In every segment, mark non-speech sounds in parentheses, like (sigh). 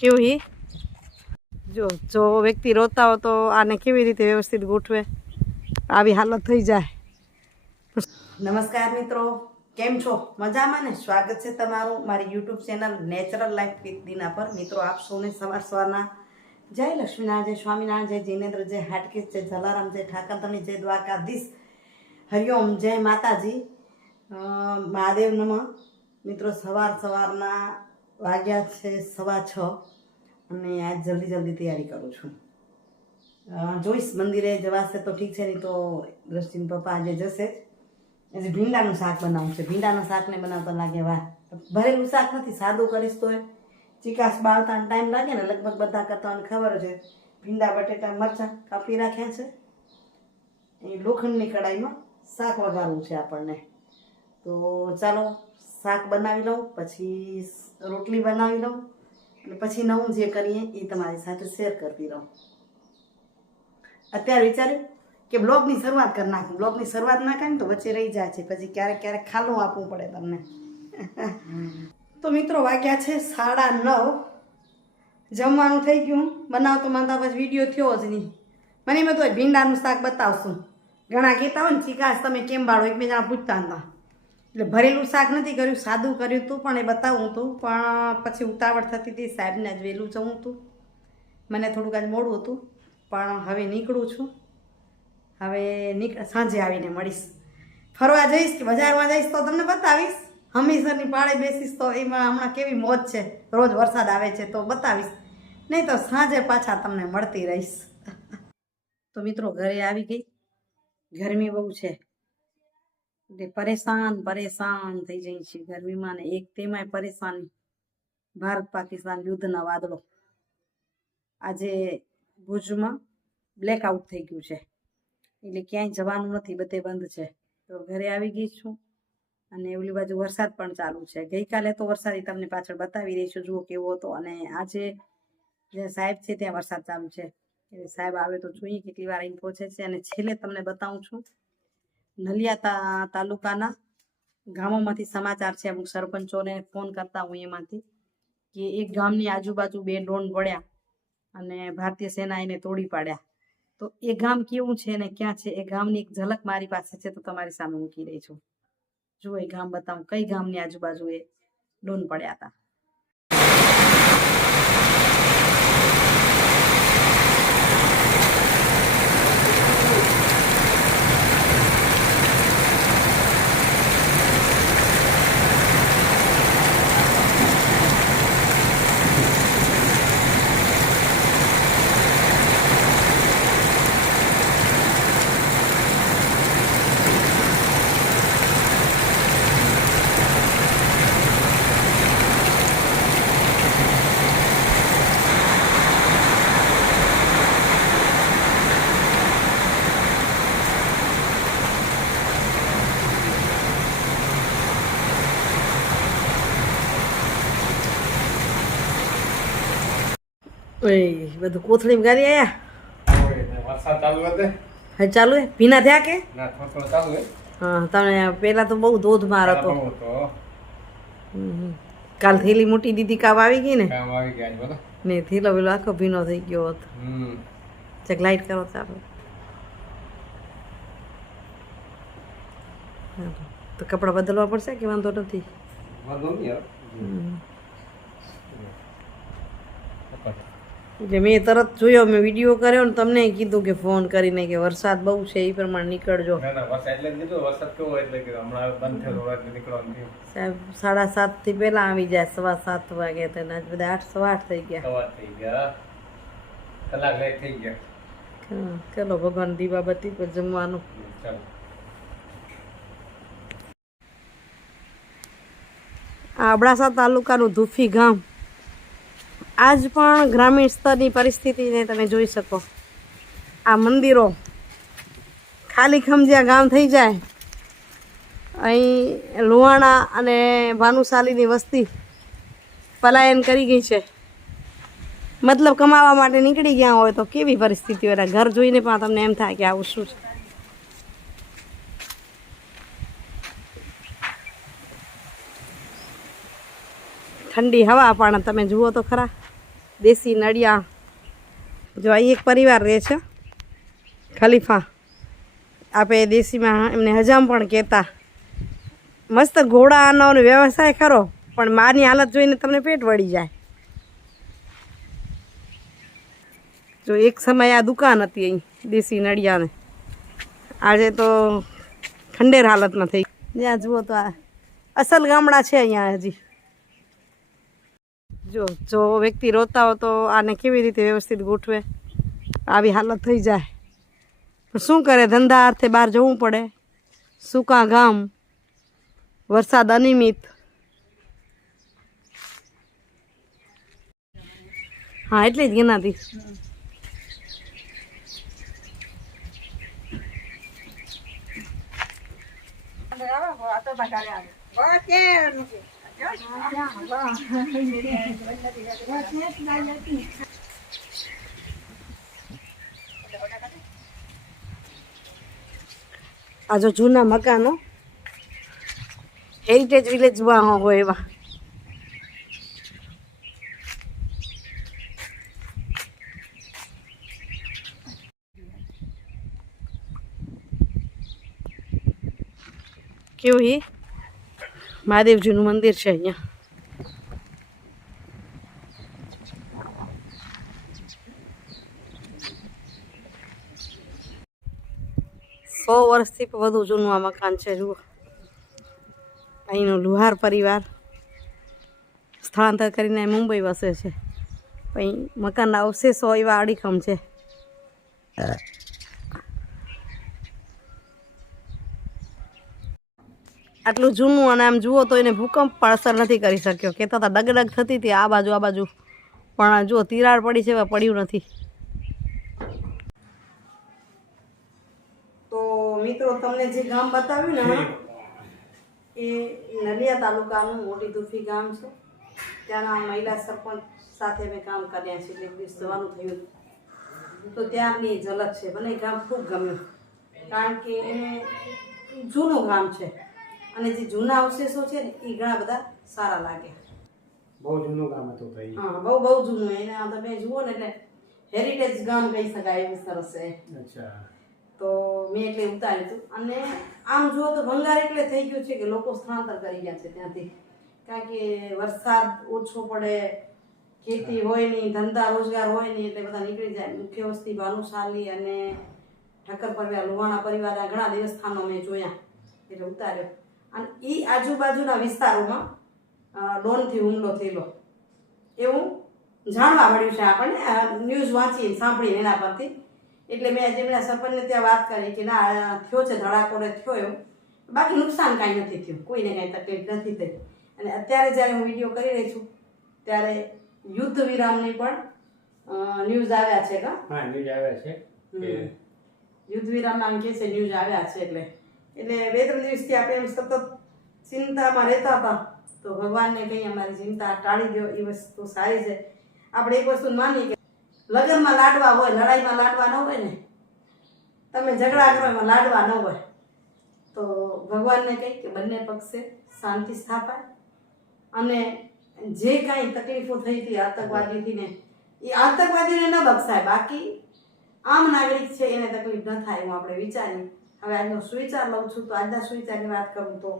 કેવું હી? જો જો વ્યક્તિ રોતા હો તો આને કેવી રીતે વ્યવસ્થિત ગોઠવે? આવી હાલત થઈ જાય. નમસ્કાર મિત્રો, કેમ છો? મજામાં ને? સ્વાગત છે તમારું મારી YouTube channel natural life with Dina પર. મિત્રો, આપ સૌને સવાર સવારના જય લક્ષ્મીનારાયણ, જય સ્વામિનારાયણ, જય જિનેન્દ્ર, જય હાટકેશ, જય જલારામ, જય ઠાકરધણી જય દ્વારકાધીશ. હરિઓમ, જય માતાજી. મહાદેવ નમઃ. મિત્રો, સવાર સવારના વાગ્યા છે સવા છ. અને આજ જલ્દી જલ્દી તૈયારી કરું છું. જોઈશ, મંદિરે જવાશે તો ઠીક છે, નહીં તો દ્રષ્ટિન પપ્પા આજે જશે જ. આજે ભીંડાનું શાક બનાવવું છે. ભીંડાનું શાકને બનાવતા લાગે વાર ભરેલું શાક નથી, સાદું કરીશ તો ચિકાસ બાળતા ટાઈમ લાગે ને, લગભગ બધા કરતા ખબર છે. ભીંડા, બટેટા, મરચાં કાપી રાખ્યા છે. એ લોખંડની કડાઈમાં શાક વઘારવું છે આપણને. તો ચાલો, શાક બનાવી લઉં, પછી રોટલી બનાવી લઉં. અને પછી નવું જે કરીએ એ તમારી સાથે શેર કરતી રહું. અત્યારે વિચાર્યું કે બ્લોગની શરૂઆત કરી નાખું. બ્લોગની શરૂઆત ના કરીને તો વચ્ચે રહી જાય છે. પછી ક્યારેક ક્યારેક ખાલું આપવું પડે તમને. તો મિત્રો વાગ્યા છે સાડા નવ. જમવાનું થઈ ગયું. બનાવતો માનતા પછી વીડિયો થયો જ નહીં. મને એમ તો ભીંડાનું શાક બતાવશું. ઘણા કહેતા હોય ને ચિકાસ તમે કેમ બાળો એકબીજાના પૂછતા હતા. એટલે ભરેલું શાક નથી કર્યું, સાદું કર્યું હતું પણ એ બતાવું હતું પણ પછી ઉતાવળ થતી હતી, સાહેબને આજ વહેલું જવું હતું. મને થોડુંક આજ મોડું હતું, પણ હવે નીકળું છું. હવે નીક, સાંજે આવીને મળીશ. ફરવા જઈશ કે બજારમાં જઈશ તો તમને બતાવીશ. હમીસરની પાળે બેસીશ તો એમાં હમણાં કેવી મોજ છે. રોજ વરસાદ આવે છે તો બતાવીશ. નહીં તો સાંજે પાછા તમને મળતી રહીશ. (laughs) તો મિત્રો, ઘરે આવી ગઈ. ગરમી બહુ છે. એટલે પરેશાન પરેશાન થઈ જાય છે ગરમીમાં ને એક તેમાંય પરેશાની ભારત પાકિસ્તાન યુદ્ધના વાદળો. આજે ભુજમાં બ્લેકઆઉટ થઈ ગયું છે. એટલે ક્યાંય જવાનું નથી, બધે બંધ છે. તો ઘરે આવી ગઈ છું અને ઓલી બાજુ વરસાદ પણ ચાલુ છે. ગઈકાલે તો વરસાદી તમને પાછળ બતાવી રહી છું, જુઓ કેવો હતો. અને આજે જે સાહેબ છે ત્યાં વરસાદ ચાલુ છે. એટલે સાહેબ આવે તો જોઈએ કેટલી વાર અહીં પહોંચે છે. અને છેલ્લે તમને બતાવું છું નલિયા તાલુકાના ગામોમાંથી સમાચાર છે. અમુક સરપંચોને ફોન કરતા હું એમાંથી કે એક ગામની આજુબાજુ બે ડ્રોન પડ્યા અને ભારતીય સેના એને તોડી પાડ્યા. તો એ ગામ કેવું છે ને ક્યાં છે? એ ગામની એક ઝલક મારી પાસે છે તો તમારી સામે મૂકી રહી છું. જુઓ એ ગામ બતાવું કઈ ગામની આજુબાજુ એ ડોન પડ્યા હતા? ઓય બધું કોથળી ગાડી આયા? વરસાદ ચાલુ હતો હવે ચાલુ હે? ભીના થયા કે? ના થોડો થોડો ચાલુ હે. હા તમે પેલા તો બહુ ધોધ માર હતો. કાલ થેલી મોટી દીદી કામ આવી ગઈ ને? કામ આવી ગયા છે ને થેલો પેલો આખો ભીનો થઈ ગયો હતો. હમ. ચેક લાઈટ કરો ચાલો. તો કપડાં બદલવા પડશે કે વાંધો નથી? વાંધો નહીં એટલે મેં તરત જોયો મેં વીડિયો કર્યો ને તમને કીધું કે ફોન કરીને કે વરસાદ બહુ છે એ પ્રમાણે નીકળજો. જ સાહેબ સાડા સાતથી પહેલા આવી જાય સવા સાત વાગે તો આજ બધા આઠ સવા આઠ થઈ ગયા. કલાક લેટ થઈ ગયા. ચલો ભગવાન દીવાબત્તી પર જમવાનું. ચાલો. આ અબડાસા તાલુકાનું ધુફી ગામ. આજ પણ ગ્રામીણ સ્તરની પરિસ્થિતિને તમે જોઈ શકો. આ મંદિરો ખાલી ખમજ્યા ગામ થઈ જાય. અહીં લુહાણા અને ભાનુશાલીની વસ્તી પલાયન કરી ગઈ છે. મતલબ કમાવા માટે નીકળી ગયા હોય તો કેવી પરિસ્થિતિ હોય? ઘર જોઈને પણ તમને એમ થાય કે આવું શું છે? ઠંડી હવા પણ તમે જુઓ તો ખરા. દેશી નળિયા જો અહીં એક પરિવાર રહે છે, ખલીફા. આપણે દેશીમાં એમને હજામ પણ કહેતા. મસ્ત ઘોડાનો વ્યવસાય ખરો, પણ મારની હાલત જોઈને તમને પેટ વળી જાય. જો એક સમય આ દુકાન હતી અહીં, દેશી નળિયાને આજે તો ખંડેર હાલતમાં થઈ. જ્યાં જુઓ તો આ અસલ ગામડા છે અહીંયા હજી. જો જો વ્યક્તિ રોતા હો તો આને કેવી રીતે વ્યવસ્થિત ગોઠવે? આવી હાલત થઈ જાય. પણ શું કરે? ધંધા અર્થે બહાર જવું પડે. સૂકા ગામ, વરસાદ અનિયમિત. હા, એટલે જ ગણાતી આ જો જૂના મકાનો હેરિટેજ વિલેજમાં હોય એવા. કેવું એ મહાદેવજીનું મંદિર છે અહીંયા. સો વર્ષથી વધુ જૂનું આ મકાન છે, જુઓ. અહીંનો લુહાર પરિવાર સ્થળાંતર કરીને મુંબઈ વસે છે. અહીં મકાનના અવશેષો એવા અડીખમ છે. આટલું જૂનું અને આમ જુઓ તો એને ભૂકંપ પણ અસર નથી કરી શક્યો. કહેતા હતા ડગડગ થતી હતી આ બાજુ આ બાજુ. પણ જુઓ તિરાડ પડી છે પડ્યું નથી. તો મિત્રો, તમને જે ગામ બતાવ્યું ને એ નલિયા તાલુકાનું મોટી દુફી ગામ છે. ત્યાંના મહિલા સરપંચ સાથે મેં કામ કર્યા છે એક દિવસ જવાનું થયું. તો ત્યાંની ઝલક છે. મને ગામ ખૂબ ગમ્યું. કારણ કે એને જૂનું ગામ છે. અને જે જૂના અવશેષો છે ને એ ઘણા બધા સારા લાગે બહુ જૂનું ગામ હતું ભાઈ. હા બહુ બહુ જૂનું એને આ તમે જુઓ ને એટલે હેરિટેજ ગામ કહી શકાય એવું સરસ છે. અચ્છા. તો મેં એટલે ઉતાર્યું હતું. અને આમ જુઓ તો ભંગાર એટલે થઈ ગયું છે કે લોકો સ્થળાંતર કરી ગયા છે ત્યાંથી. કારણ કે વરસાદ ઓછો પડે ખેતી હોય નહીં ધંધા રોજગાર હોય નહીં એટલે બધા નીકળી જાય. મુખ્ય વસ્તી ભાનુશાલી અને ઠક્કર પરિવાર લુહાણા પરિવારના ઘણા દેવસ્થાનો મેં જોયા. એટલે ઉતાર્યો. અને એ આજુબાજુના વિસ્તારોમાં ડોનથી હુમલો થયેલો. એવું જાણવા મળ્યું છે આપણને. આ ન્યૂઝ વાંચી સાંભળીને એના પરથી. એટલે મેં આજે એમના સરપંચને ત્યાં વાત કરી કે ના થયો છે ધડાકો ને થયો એવું બાકી નુકસાન કાંઈ નથી થયું. કોઈને કાંઈ તકલીફ નથી થઈ. અને અત્યારે જ્યારે હું વીડિયો કરી રહી છું ત્યારે યુદ્ધ વિરામની પણ ન્યૂઝ આવ્યા છે કા? હા ન્યૂઝ આવ્યા છે યુદ્ધ વિરામના આમ કે છે ન્યૂઝ આવ્યા છે એટલે. એટલે બે ત્રણ દિવસથી આપણે એમ સતત ચિંતામાં રહેતા હતા. તો ભગવાનને કંઈ અમારી ચિંતા ટાળી દો, એ વસ્તુ સારી છે. આપણે એક વસ્તુ માની કે લગ્નમાં લાડવા હોય, લડાઈમાં લાડવા ન હોય ને, તમે ઝઘડા કરો એમાં લાડવા ન હોય. તો ભગવાનને કહી કે બંને પક્ષે શાંતિ સ્થાપાય અને જે કાંઈ તકલીફો થઈ હતી આતંકવાદીથી ને એ આતંકવાદીને ન બક્ષાય બાકી આમ નાગરિક છે, એને તકલીફ ન થાય, એવું આપણે વિચારીએ. હવે આજનો સુવિચાર લઉં છું તો આજના સુવિચારની વાત કરું તો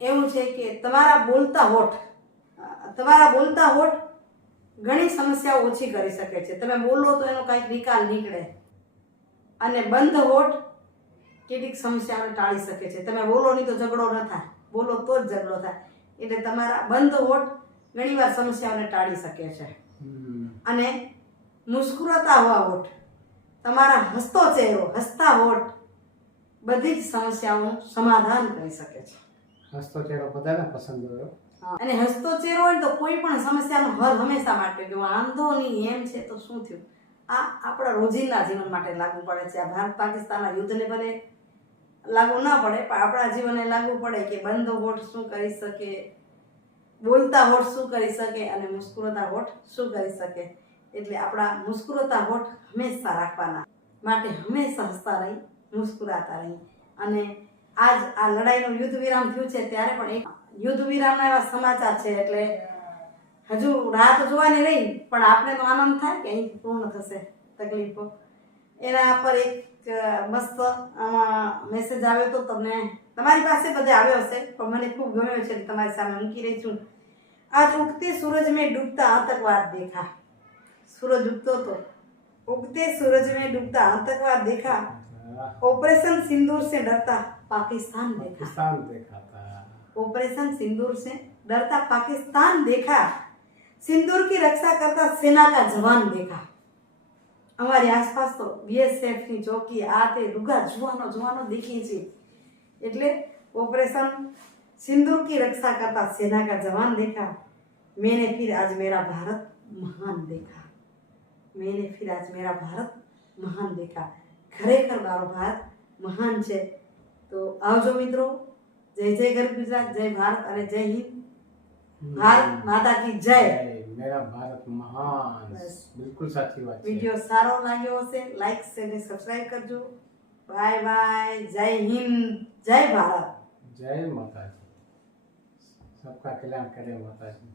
એવું છે કે તમારા બોલતા હોઠ તમારા બોલતા હોઠ ઘણી સમસ્યાઓ ઓછી કરી શકે છે. તમે બોલો તો એનો કાંઈક નિકાલ નીકળે. અને બંધ હોઠ કેટલીક સમસ્યાઓને ટાળી શકે છે. તમે બોલો નહીં તો ઝઘડો ન થાય. બોલો તો જ ઝઘડો થાય. એટલે તમારા બંધ હોઠ ઘણીવાર સમસ્યાઓને ટાળી શકે છે. અને મુસ્કુરાતા હોવા હોઠ તમારા હસતો ચહેરો હસતા હોઠ બધી જ સમસ્યાઓનું સમાધાન કરી શકે છે. હસતો ચહેરો બધાને પસંદ રહ્યો અને હસતો ચહેરો હોય તો કોઈ પણ સમસ્યાનો હલ હંમેશા માટે કે વાંધો નહીં એમ છે તો શું થયું? આ આપણા રોજિંદા જીવન માટે લાગુ પડે છે. આ ભારત પાકિસ્તાનના યુદ્ધને ભલે લાગુ ના પડે પણ આપણા જીવનને લાગુ પડે કે બંધ હોઠ શું કરી શકે બોલતા હોઠ શું કરી શકે અને મુસ્કુરતા હોઠ શું કરી શકે. એટલે આપણા મુસ્કુરતા હોઠ હંમેશા રાખવાના માટે હંમેશા હસતા રહી. મુસ્કુરાતા રહી અને આજ આ લડાઈનું યુદ્ધ વિરામ થયું છે ત્યારે પણ એક યુદ્ધ વિરામ એવા સમાચાર છે એટલે હજુ રાત જોવાની રહી, પણ આપણે તો આનંદ થાય કે અહીં પૂર્ણ થશે તકલીફો. એના પર એક મસ્ત મેસેજ આવ્યો તો તમને તમારી પાસે બધે આવ્યો હશે, પણ મને ખૂબ ગમ્યો છે તમારી સામે મૂકી રહી છું. આજ ઉગતે સૂરજ મેં ડૂબતા આતંકવાદ દેખા. સૂરજ ઉગતો હતો ઉગતે સૂરજ મેં ડૂબતા આતંકવાદ દેખા. ऑपरेशन सिंदूर से डरता पाकिस्तान देखा किसान देखा था ऑपरेशन सिंदूर से डरता पाकिस्तान देखा सिंदूर की रक्षा करता सेना का जवान देखा અમારી આસપાસ તો બીએસએફ ની ચોકી આ તે રૂગા જુવાનો જુવાનો દેખીએ છીએ એટલે ઓપરેશન सिंदूर की रक्षा करता सेना का जवान देखा मैंने फिर आज मेरा भारत महान देखा मैंने फिर आज मेरा ભારત મહાન દેખા ખરેખર મારો ભારત મહાન છે તો આવજો મિત્રો જય જય ગર ગુજરાત જય ભારત અને જય હિન્દ ભારત માતા કી જય जय मेरा भारत महान बस। बिल्कुल साची बात है વિડીયો સારો લાગ્યો હશે લાઈક અને સબસ્ક્રાઇબ કરજો બાય બાય જય હિન્દ જય ભારત जय माता जी सबका कल्याण करे माता जी